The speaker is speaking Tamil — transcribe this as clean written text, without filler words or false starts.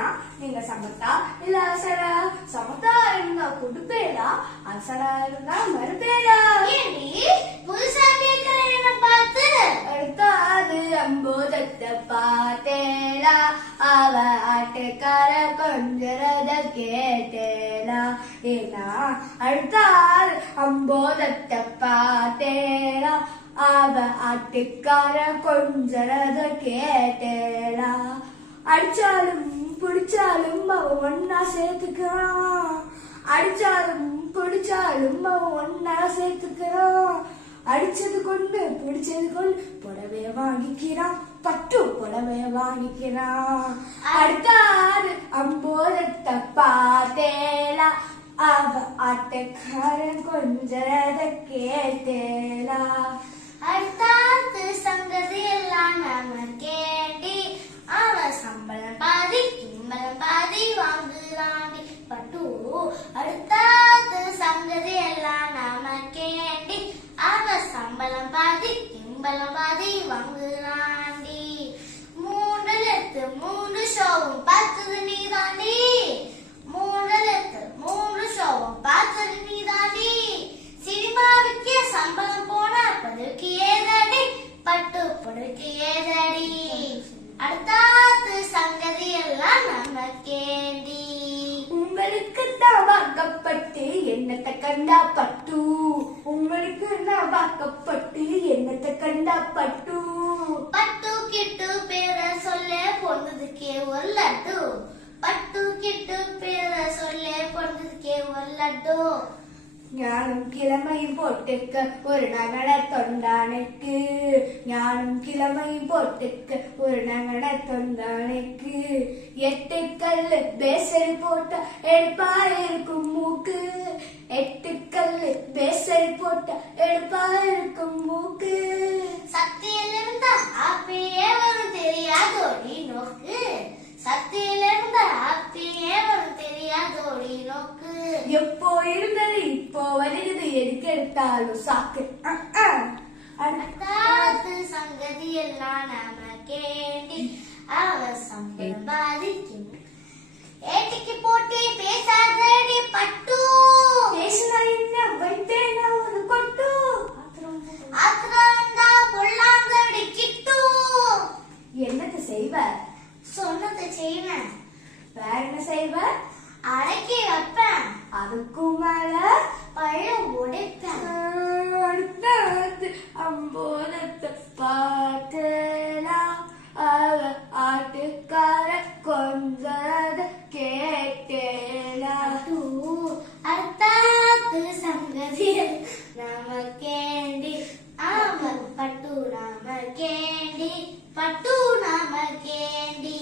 கொடுப்பேனா? நீங்க சமத்தா இல்ல அசரா? சமத்தா இருந்தா கொடுப்பேனா? அசரா இருந்தா மறுப்பேனா? புதுசா கேட்கிறேன் என்ன பார்த்து. அடுத்தாது அம்போதத்தை பார்த்தேனா? அவ ஆட்டுக்கார கொஞ்சரத கேட்டேனா? ஏனா அடுத்தாது அம்போதத்தை பார்த்தேனா? அவ ஆட்டுக்கார கொஞ்சரத கேட்டேனா? அடிச்சாலும் பிடிச்சாலும் அவன் ஒன்னா சேர்த்துக்கிறான். அடிச்சாலும் பிடிச்சாலும் அவன் ஒன்னா சேர்த்துக்கிறான். அடிச்சது கொண்டு பிடிச்சது கொண்டு புடவை வாங்கிக்கிறான். பட்டு புடவை வாங்கிக்கிறான். அடுத்தாரு அம்போதத்தை பார்த்தேலா? அவ ஆட்டக்காரன் கொஞ்சரத கேட்டேலா? அடுத்தாத்து சங்கதி எல்லாம் நம்ம கேட்டி. அவ சம்பளம் பாதி கிம்பளம் பாதி வாங்குறாண்டி பட்டு. அடுத்தாத்து சங்கதி எல்லாம் நாம கேட்டி. அவ சம்பளம் பாதி கிம்பளம் பாதி வாங்குறாண்டி. 3 லெத்து 3 ஷோவும் பார்த்தது நீதாண்டி. 3 லெத்து 3 ஷோவும் பார்த்தது நீதாண்டி. சினிமாவுக்கே சம்பளம் போன படுக்கு ஏதடி பட்டு படுக்கு ஏதடி. அடுத்தாத்து சங்கதி எல்லாம் நம்ம கேண்டி. உங்களுக்கு தான் வாக்கப்பட்டு என்னத்தை கண்டா பட்டு. உங்களுக்கு நான் வாக்கப்பட்டு என்னத்தை கண்டா பட்டு. பட்டு கிட்டு பேர சொல்ல பொண்ணதுக்கே ஒரு லட்டு. பட்டு கிட்டு பேர சொல்ல பொண்ணதுக்கே ஒரு லட்டு. ஞானும் கிழமையும் போட்டுக்க ஒரு நகட தொண்டானுக்கு. ஞானும் கிழமையும் போட்டுக்க ஒரு நகட தொண்டானுக்கு. 8 கல்லு பேசல் போட்ட எடுப்பா இருக்கும் மூக்கு. 8 கல்லு பேசல் போட்ட எடுப்பா இருக்கும் மூக்கு. சக்தியில இருந்தா ஆப்பியே வரும் தெரியாதோடி நோக்கு. சக்தியில இருந்தா ஆப்பியே வரும் தெரியாதோடி நோக்கு. எப்போ இருந்தது இப்போ வருகிறது எதுக்கு எடுத்தாலும் சாக்கு. அடுத்தாத்து சங்கதி எல்லாம் நாம கேண்டி. அவ சம்பளம் பாதிக்கும் ஏட்டிக்கு போட்டி பேசாதடி பட்டு. பேசினா என்ன வைத்தேனா ஒரு கொட்டு. ஆத்திரம்டா பொல்லாங்கடி கிட்டு. என்னத்தை செய்வ? சொன்னதை செய்வேன். வேற என்ன செய்வ? அடக்கி வைப்பேன். அதுக்கும் மேல பழ உடைப்பேன். அடுத்தது அம்போதத்தை பார்த்தேனா? அவ ஆட்டுக்கார கொஞ்சத கேட்டேனா? அடுத்தாத்து சங்கதி நாம கேண்டி. ஆம பட்டு நாம கேண்டி பட்டு நாம கேண்டி.